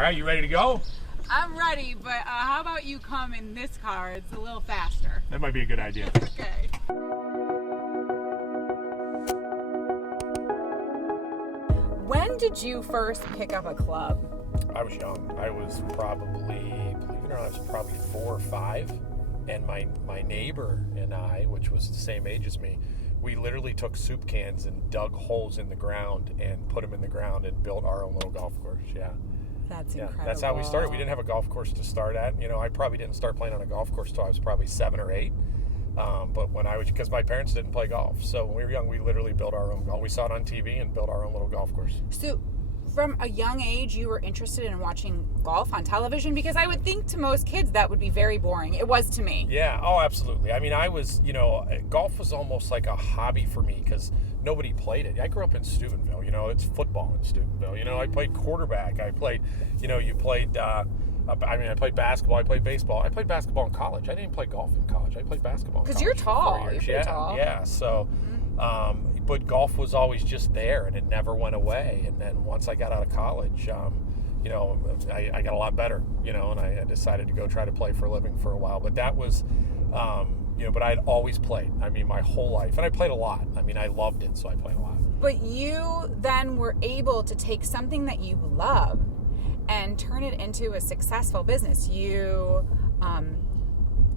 right, you ready to go? I'm ready, but how about you come in this car? It's a little faster. That might be a good idea. Okay. When did you first pick up a club? I was young. I was probably, believe it or not, I was probably 4 or 5. And my neighbor and I, which was the same age as me, we literally took soup cans and dug holes in the ground and put them in the ground and built our own little golf course. Yeah. That's incredible. That's how we started. We didn't have a golf course to start at. I probably didn't start playing on a golf course until I was probably 7 or 8. But when I was, because my parents didn't play golf. So when we were young, we literally built our own golf. We saw it on TV and built our own little golf course. So from a young age, you were interested in watching golf on television? Because I would think to most kids that would be very boring. It was to me. Yeah. Oh, absolutely. I mean, I was, golf was almost like a hobby for me because nobody played it. I grew up in Steubenville. It's football in Steubenville. I played quarterback. I played, you played, I played basketball. I played baseball. I played basketball in college. I didn't play golf in college. I played basketball in college. Because you're tall. You're tall. Yeah. So, but golf was always just there, and it never went away. And then once I got out of college, I got a lot better, and I decided to go try to play for a living for a while. But that was, but I'd always played. I mean, my whole life. And I played a lot. I mean, I loved it, so I played a lot. But you then were able to take something that you love and turn it into a successful business. You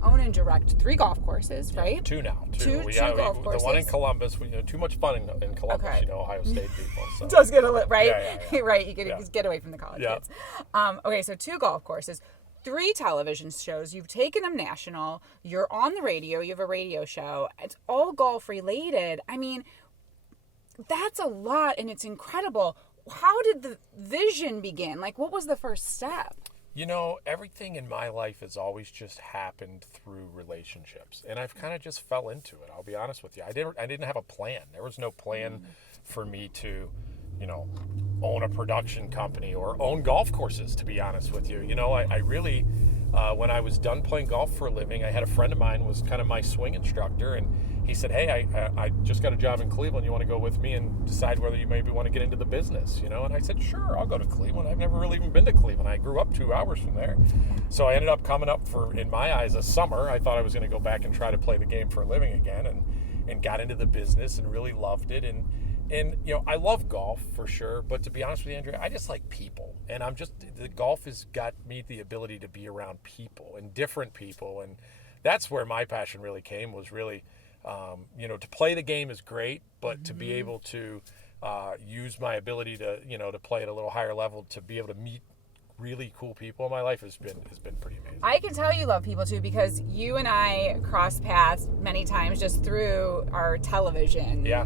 own and direct 3 golf courses, right? 2 now. Two golf courses. The one in Columbus, too much fun in Columbus, okay. Ohio State people. So. It does get a little, right? Yeah. Right, you get away from the college kids. Okay, so 2 golf courses, 3 television shows. You've taken them national. You're on the radio. You have a radio show. It's all golf related. I mean, that's a lot, and it's incredible. How did the vision begin? Like, what was the first step? Everything in my life has always just happened through relationships, and I've kind of just fell into it. I'll be honest with you. I didn't have a plan. There was no plan for me to, own a production company or own golf courses, to be honest with you. I really, when I was done playing golf for a living, I had a friend of mine was kind of my swing instructor, and he said, hey, I just got a job in Cleveland. You want to go with me and decide whether you maybe want to get into the business, And I said, sure, I'll go to Cleveland. I've never really even been to Cleveland. I grew up 2 hours from there. So I ended up coming up for, in my eyes, a summer. I thought I was going to go back and try to play the game for a living again, and got into the business and really loved it. And I love golf for sure, but to be honest with you, Andrea, I just like people. And the golf has got me the ability to be around people and different people. And that's where my passion really came, was really, to play the game is great, but to be able to use my ability to, to play at a little higher level, to be able to meet really cool people in my life has been pretty amazing. I can tell you love people too, because you and I crossed paths many times just through our television. Yeah.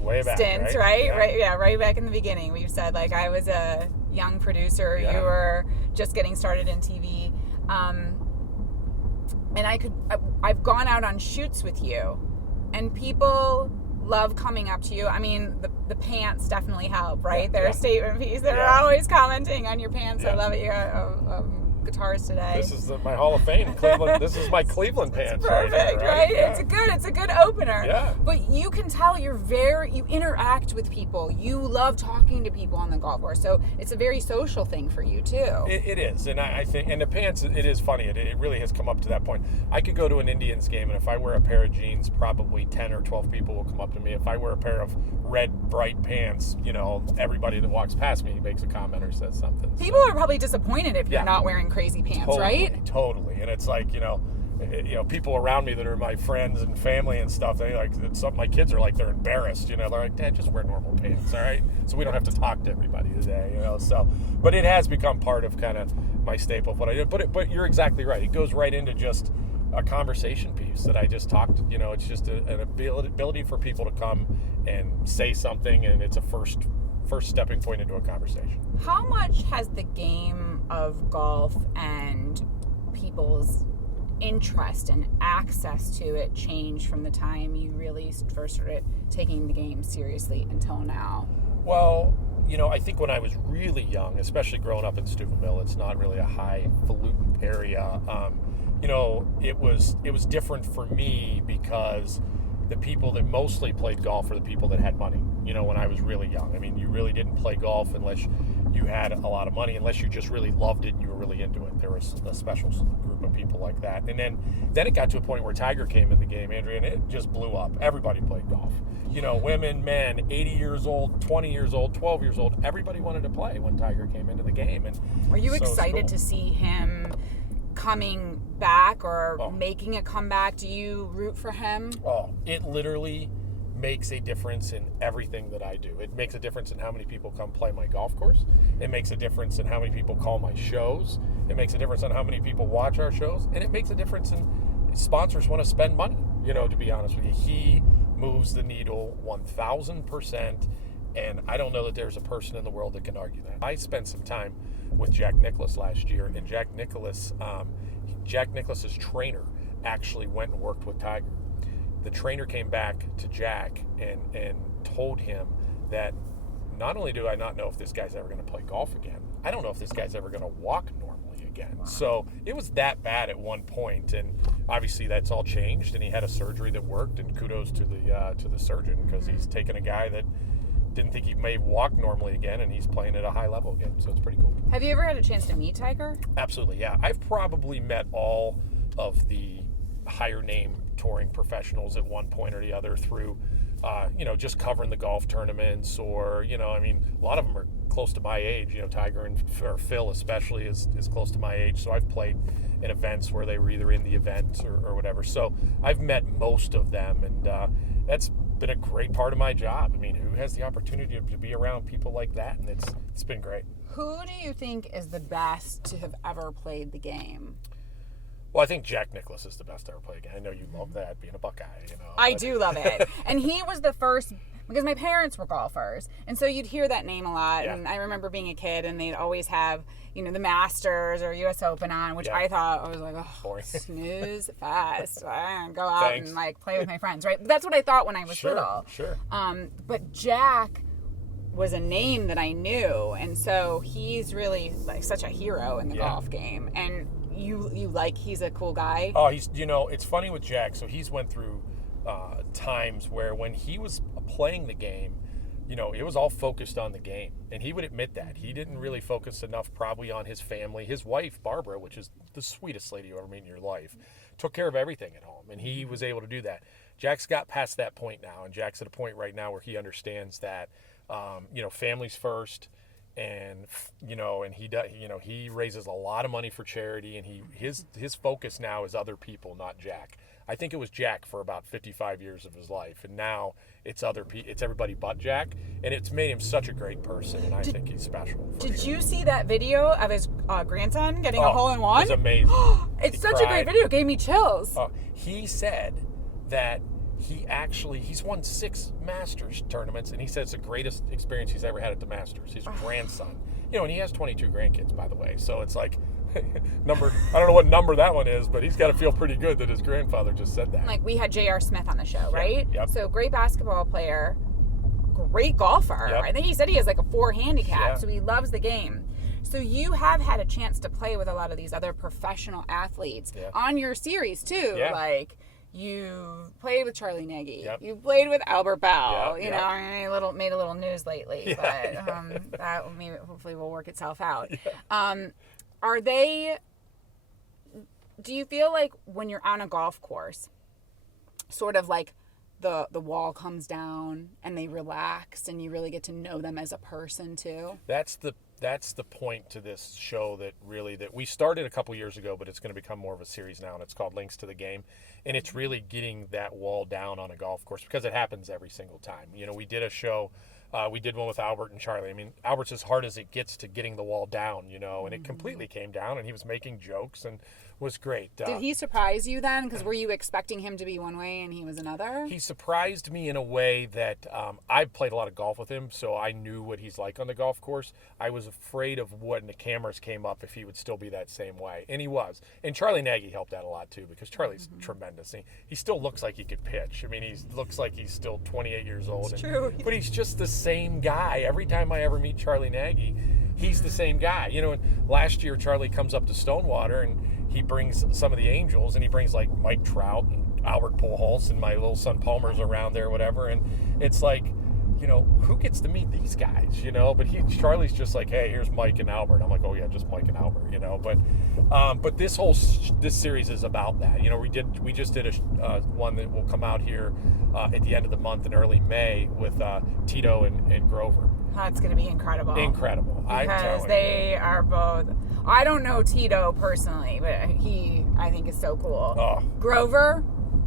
Way back, stints, right? Right back in the beginning. We've said, like, I was a young producer, you were just getting started in TV. And I've gone out on shoots with you, and people love coming up to you. I mean, the pants definitely help, right? They're a statement piece. They're always commenting on your pants. I love it. You're guitars today. This is my Hall of Fame, Cleveland. This is my Cleveland pants. Perfect, right? Yeah. It's a good opener. Yeah. But you can tell you interact with people. You love talking to people on the golf course. So it's a very social thing for you too. It is, and I think, and the pants, it is funny. It really has come up to that point. I could go to an Indians game, and if I wear a pair of jeans, probably 10 or 12 people will come up to me. If I wear a pair of red, bright pants, everybody that walks past me makes a comment or says something. People are probably disappointed if you're not wearing crazy pants, right? Totally. And it's like, people around me that are my friends and family and stuff, my kids are like, they're embarrassed, they're like, Dad, just wear normal pants, all right? So we don't have to talk to everybody today, but it has become part of kind of my staple of what I do. But you're exactly right. It goes right into just a conversation piece that I just talked, it's just an ability for people to come and say something, and it's a first stepping point into a conversation. How much has the game of golf and people's interest and access to it changed from the time you really first started taking the game seriously until now? Well, I think when I was really young, especially growing up in Steubenville, it's not really a highfalutin area. It was different for me because the people that mostly played golf were the people that had money, when I was really young. I mean, you really didn't play golf unless you had a lot of money, unless you just really loved it and you were really into it. There was a special group of people like that. And then it got to a point where Tiger came in the game, Andrea, and it just blew up. Everybody played golf. Women, men, 80 years old, 20 years old, 12 years old, everybody wanted to play when Tiger came into the game. And were you excited to see him coming back or making a comeback? Do you root for him? Oh, it literally makes a difference in everything that I do. It makes a difference in how many people come play my golf course. It makes a difference in how many people call my shows. It makes a difference on how many people watch our shows. And it makes a difference in sponsors want to spend money, to be honest with you. He moves the needle 1,000%. And I don't know that there's a person in the world that can argue that. I spent some time with Jack Nicklaus last year, and Jack Nicklaus's trainer actually went and worked with Tiger. The trainer came back to Jack and told him that not only do I not know if this guy's ever going to play golf again, I don't know if this guy's ever going to walk normally again. Wow. So it was that bad at one point, and obviously that's all changed, and he had a surgery that worked, and kudos to the surgeon, because he's taken a guy that didn't think he may walk normally again, and he's playing at a high level again, so it's pretty cool. Have you ever had a chance to meet Tiger? Absolutely, yeah. I've probably met all of the higher name touring professionals at one point or the other through, just covering the golf tournaments, or, a lot of them are close to my age. Tiger or Phil especially is close to my age, so I've played in events where they were either in the event or whatever. So I've met most of them, and that's been a great part of my job. I mean, who has the opportunity to be around people like that? And it's been great. Who do you think is the best to have ever played the game? Well, I think Jack Nicklaus is the best to ever play again. I know you love that, being a Buckeye, I do love it. And he was the first, because my parents were golfers, and so you'd hear that name a lot. Yeah. And I remember being a kid, and they'd always have, the Masters or U.S. Open on, which I thought, I was like, oh, snooze fast. I go out and play with my friends, right? But that's what I thought when I was little. Sure. But Jack was a name that I knew, and so he's really such a hero in the golf game. And he's a cool guy. Oh, it's funny with Jack. So he's went through times where when he was playing the game, it was all focused on the game. And he would admit that. He didn't really focus enough probably on his family. His wife, Barbara, which is the sweetest lady you ever meet in your life, took care of everything at home. And he was able to do that. Jack's got past that point now. And Jack's at a point right now where he understands that, family's first. And and he raises a lot of money for charity, and his focus now is other people, not Jack. I think it was Jack for about 55 years of his life, and now it's everybody but Jack, and it's made him such a great person, and I think he's special. Did you see that video of his grandson getting a hole-in-one? It was amazing. It's such a great video. It gave me chills. He said that he's won 6 Masters tournaments, and he said it's the greatest experience he's ever had at the Masters. His grandson, and he has 22 grandkids, by the way. So it's like I don't know what number that one is, but he's got to feel pretty good that his grandfather just said that. Like, we had J.R. Smith on the show, right? Yep. So great basketball player, great golfer. Yep. I think he said he has like a 4 handicap, so he loves the game. So you have had a chance to play with a lot of these other professional athletes on your series too, like. You played with Charlie Nagy. Yep. You played with Albert Bell. Made a little news lately, but that hopefully will work itself out. Do you feel like when you're on a golf course, sort of like the wall comes down and they relax and you really get to know them as a person too? That's the point to this show that we started a couple years ago, but it's going to become more of a series now, and it's called Links to the Game. And it's really getting that wall down on a golf course, because it happens every single time. We did a show, we did one with Albert and Charlie. I mean, Albert's as hard as it gets to getting the wall down, and it completely came down, and he was making jokes and was great. Did he surprise you then? Because were you expecting him to be one way and he was another? He surprised me in a way that I've played a lot of golf with him, so I knew what he's like on the golf course. I was afraid of when the cameras came up if he would still be that same way, and he was. And Charlie Nagy helped out a lot too, because Charlie's tremendous. He still looks like he could pitch. I mean, he looks like he's still 28 years old. It's true. But he's just the same guy. Every time I ever meet Charlie Nagy, he's the same guy. And last year Charlie comes up to Stonewater and he brings some of the Angels, and he brings like Mike Trout and Albert Pujols and my little son Palmer's around there or whatever. And it's like, who gets to meet these guys, But Charlie's just like, hey, here's Mike and Albert. I'm like, oh yeah, just Mike and Albert, But this series is about that. We just did a one that will come out here at the end of the month in early May with Tito and Grover. That's going to be incredible. Incredible. Because they are both. I don't know Tito personally, but I think is so cool. Oh. Grover.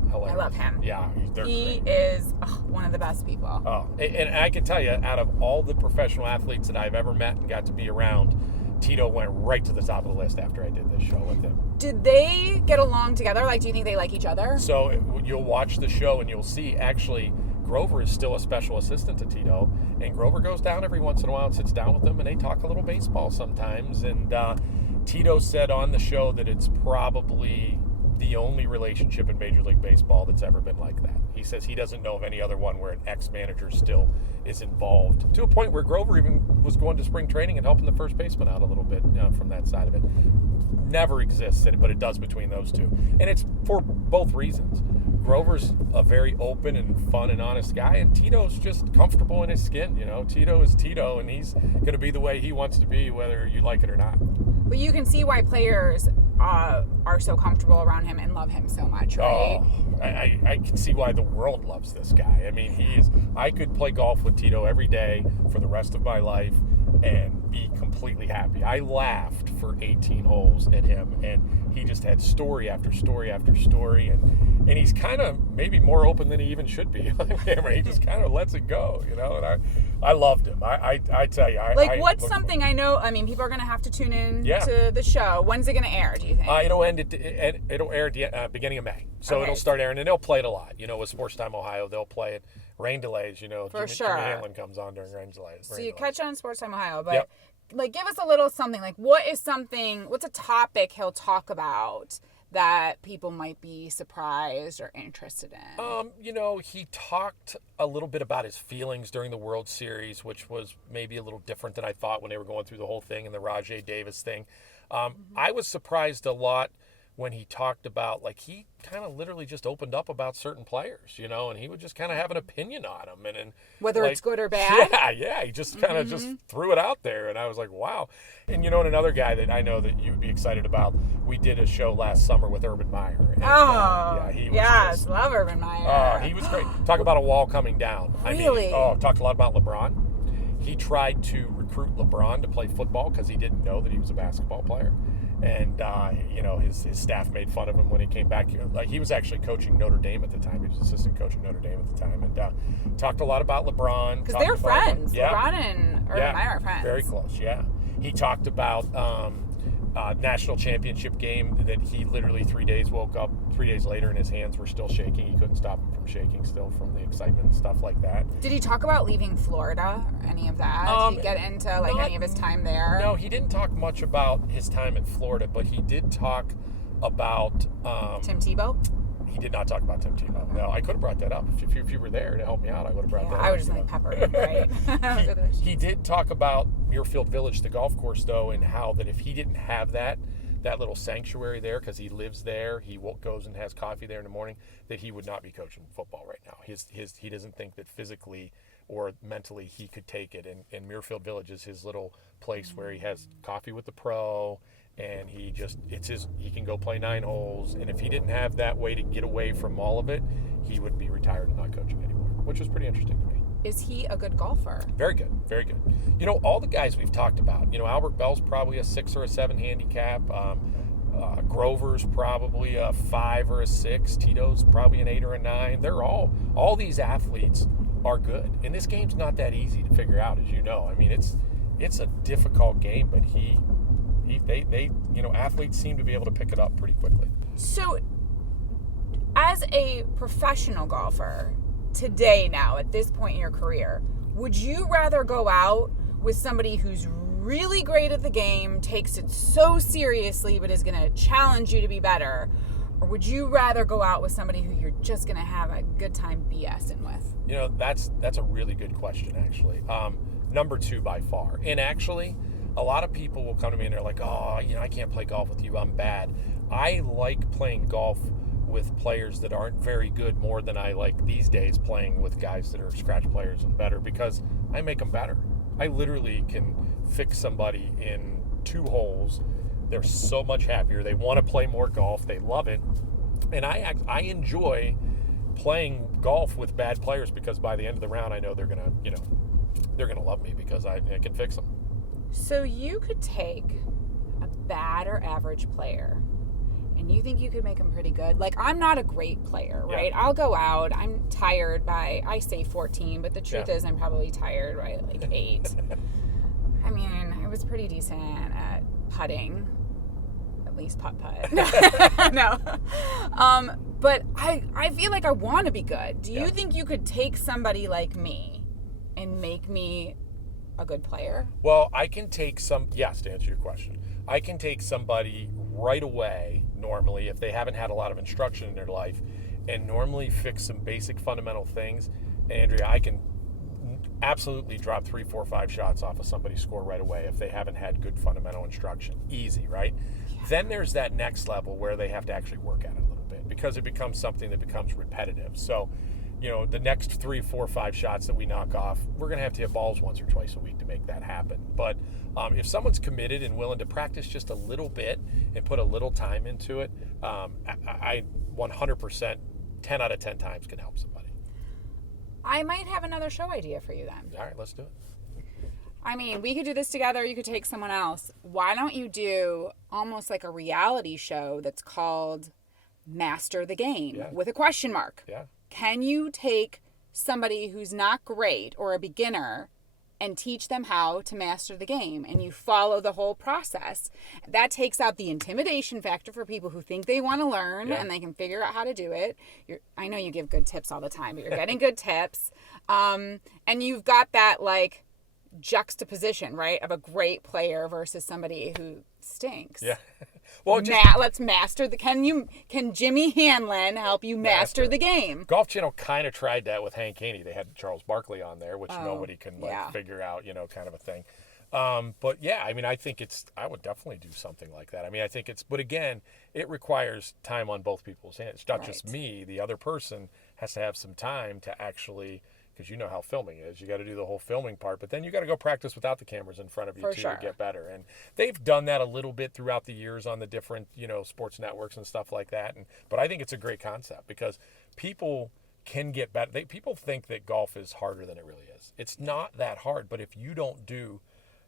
Hilarious. I love him. Yeah, he is one of the best people. Oh, and I can tell you, out of all the professional athletes that I've ever met and got to be around, Tito went right to the top of the list after I did this show with him. Did they get along together? Like, do you think they like each other? So you'll watch the show and you'll see, actually, Grover is still a special assistant to Tito, and Grover goes down every once in a while and sits down with him, and they talk a little baseball sometimes. And Tito said on the show that it's probably the only relationship in Major League Baseball that's ever been like that. He says he doesn't know of any other one where an ex-manager still is involved, to a point where Grover even was going to spring training and helping the first baseman out a little bit from that side of it. Never exists, but it does between those two. And it's for both reasons. Grover's a very open and fun and honest guy, and Tito's just comfortable in his skin. Tito is Tito, and he's going to be the way he wants to be, whether you like it or not. But you can see why players are so comfortable around him and love him so much, right? Oh, I can see why the world loves this guy. I mean, I could play golf with Tito every day for the rest of my life and be completely happy. I laughed for 18 holes at him, and he just had story after story after story, and he's kind of maybe more open than he even should be on camera. He just kind of lets it go, and I loved him. I tell you. What's something I know, people are going to have to tune in to the show. When's it going to air, do you think? It'll air at the beginning of May. So It'll start airing, and they'll play it a lot. With Sports Time Ohio, they'll play it. Rain delays, For sure. Jimmy Hanlin comes on during rain delays. So you catch on Sports Time Ohio, but give us a little something. What's a topic he'll talk about that people might be surprised or interested in? He talked a little bit about his feelings during the World Series, which was maybe a little different than I thought when they were going through the whole thing and the Rajay Davis thing. I was surprised a lot when he talked about, he kind of literally just opened up about certain players, and he would just kind of have an opinion on them. And whether it's good or bad? Yeah, he just kind of just threw it out there. And I was like, wow. And, and another guy that I know that you'd be excited about, we did a show last summer with Urban Meyer. And, he was love Urban Meyer. He was great. Talk about a wall coming down. Really? Talked a lot about LeBron. He tried to recruit LeBron to play football because he didn't know that he was a basketball player. And, his staff made fun of him when he came back. He was actually coaching Notre Dame at the time. He was assistant coach at Notre Dame at the time. And talked a lot about LeBron. Because they're friends. Yeah. LeBron and Urban Meyer are friends. Very close, yeah. He talked about national championship game that he literally 3 days woke up 3 days later and his hands were still shaking. He couldn't stop them from shaking still from the excitement and stuff like that. Did he talk about leaving Florida or any of that? Did he get into any of his time there? No, he didn't talk much about his time at Florida, but he did talk about Tim Tebow? He did not talk about Tim Tebow. Okay. No, I could have brought that up. If you were there to help me out, I would have brought that up. I would just pepper him, right? He did talk about Muirfield Village, the golf course, though, and how that if he didn't have that little sanctuary there, because he lives there, he goes and has coffee there in the morning, that he would not be coaching football right now. He doesn't think that physically or mentally he could take it. And Muirfield Village is his little place where he has coffee with the pro, and he can go play 9 holes. And if he didn't have that way to get away from all of it, he would be retired and not coaching anymore, which was pretty interesting to me. Is he a good golfer? Very good, very good. All the guys we've talked about, Albert Bell's probably a 6 or a 7 handicap. Grover's probably a 5 or a 6. Tito's probably an 8 or a 9. They're all these athletes are good. And this game's not that easy to figure out, as you know. I mean, it's a difficult game, but they athletes seem to be able to pick it up pretty quickly. So, as a professional golfer today, now at this point in your career, would you rather go out with somebody who's really great at the game, takes it so seriously, but is going to challenge you to be better, or would you rather go out with somebody who you're just going to have a good time BSing with? That's a really good question, actually. Number 2 by far. And actually, a lot of people will come to me and they're like, I can't play golf with you, I'm bad. I like playing golf with players that aren't very good more than I like these days playing with guys that are scratch players and better, because I make them better. I literally can fix somebody in 2 holes. They're so much happier. They want to play more golf. They love it. And I enjoy playing golf with bad players, because by the end of the round I know they're gonna love me because I can fix them. So you could take a bad or average player and you think you could make them pretty good. Like, I'm not a great player, right? Yeah. I'll go out, I'm tired by, I say 14, but the truth is I'm probably tired by like 8. I mean, I was pretty decent at putting, at least putt. No. But I feel like I want to be good. Do you think you could take somebody like me and make me a good player? Well, I can take yes, to answer your question. I can take somebody right away, normally, if they haven't had a lot of instruction in their life, and normally fix some basic fundamental things. And Andrea, I can absolutely drop 3, 4, 5 shots off of somebody's score right away if they haven't had good fundamental instruction. Easy, right? Yeah. Then there's that next level where they have to actually work at it a little bit, because it becomes something that becomes repetitive. So, the next 3, 4, 5 shots that we knock off, we're going to have to hit balls once or twice a week to make that happen. But if someone's committed and willing to practice just a little bit and put a little time into it, I 100%, 10 out of 10 times can help somebody. I might have another show idea for you then. All right, let's do it. I mean, we could do this together. You could take someone else. Why don't you do almost like a reality show that's called Master the Game with a question mark? Yeah. Can you take somebody who's not great or a beginner and teach them how to master the game, and you follow the whole process? That takes out the intimidation factor for people who think they want to learn and they can figure out how to do it. I know you give good tips all the time, but you're getting good tips. And you've got that like juxtaposition, right, of a great player versus somebody who stinks. Yeah. Well, let's master the. Can Jimmy Hanlon help you master the game? Golf Channel kind of tried that with Hank Haney. They had Charles Barkley on there, which nobody can figure out, kind of a thing. But yeah, I mean, I would definitely do something like that. I mean, but again, it requires time on both people's hands. It's not just me. The other person has to have some time to actually, because you know how filming is. You got to do the whole filming part, but then you got to go practice without the cameras in front of you to get better. And they've done that a little bit throughout the years on the different, sports networks and stuff like that. But I think it's a great concept, because people can get better. People think that golf is harder than it really is. It's not that hard, but if you don't do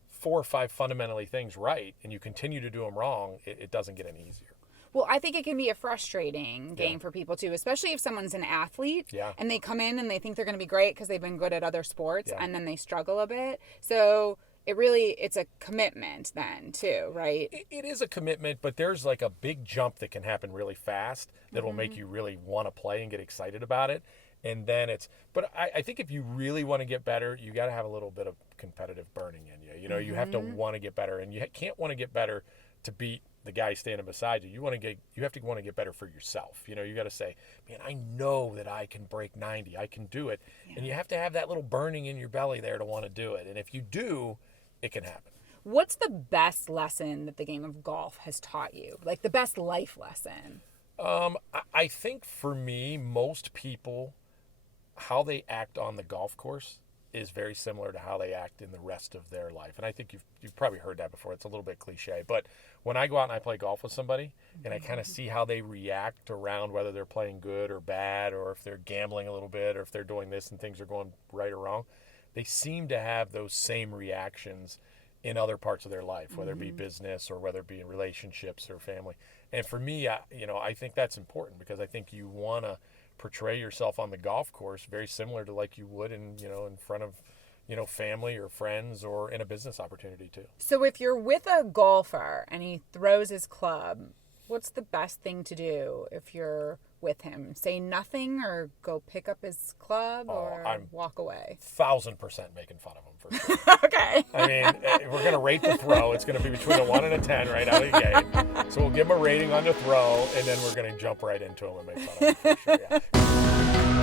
4 or 5 fundamentally things right and you continue to do them wrong, it doesn't get any easier. Well, I think it can be a frustrating game for people, too, especially if someone's an athlete and they come in and they think they're going to be great because they've been good at other sports and then they struggle a bit. So it's a commitment then, too, right? It is a commitment, but there's like a big jump that can happen really fast that will make you really want to play and get excited about it. And then but I think if you really want to get better, you got to have a little bit of competitive burning in you. You have to want to get better, and you can't want to get better to beat the guy standing beside you. You have to want to get better for yourself. You got to say, man, I know that I can break 90. I can do it. Yeah. And you have to have that little burning in your belly there to want to do it. And if you do, it can happen. What's the best lesson that the game of golf has taught you? Like the best life lesson? I think for me, most people, how they act on the golf course is very similar to how they act in the rest of their life. And I think you've probably heard that before. It's a little bit cliche. But when I go out and I play golf with somebody and I kind of see how they react around whether they're playing good or bad, or if they're gambling a little bit, or if they're doing this and things are going right or wrong, they seem to have those same reactions in other parts of their life, whether it be business or whether it be in relationships or family. And for me, I think that's important, because I think you want to portray yourself on the golf course very similar to like you would in front of family or friends or in a business opportunity too. So if you're with a golfer and he throws his club, what's the best thing to do if you're with him? Say nothing, or go pick up his club, or walk away? 1,000% making fun of him for sure. Okay. I mean, we're going to rate the throw. It's going to be between a 1 and a 10 right out of the gate. So we'll give him a rating on the throw, and then we're going to jump right into him and make fun of him for sure. Yeah.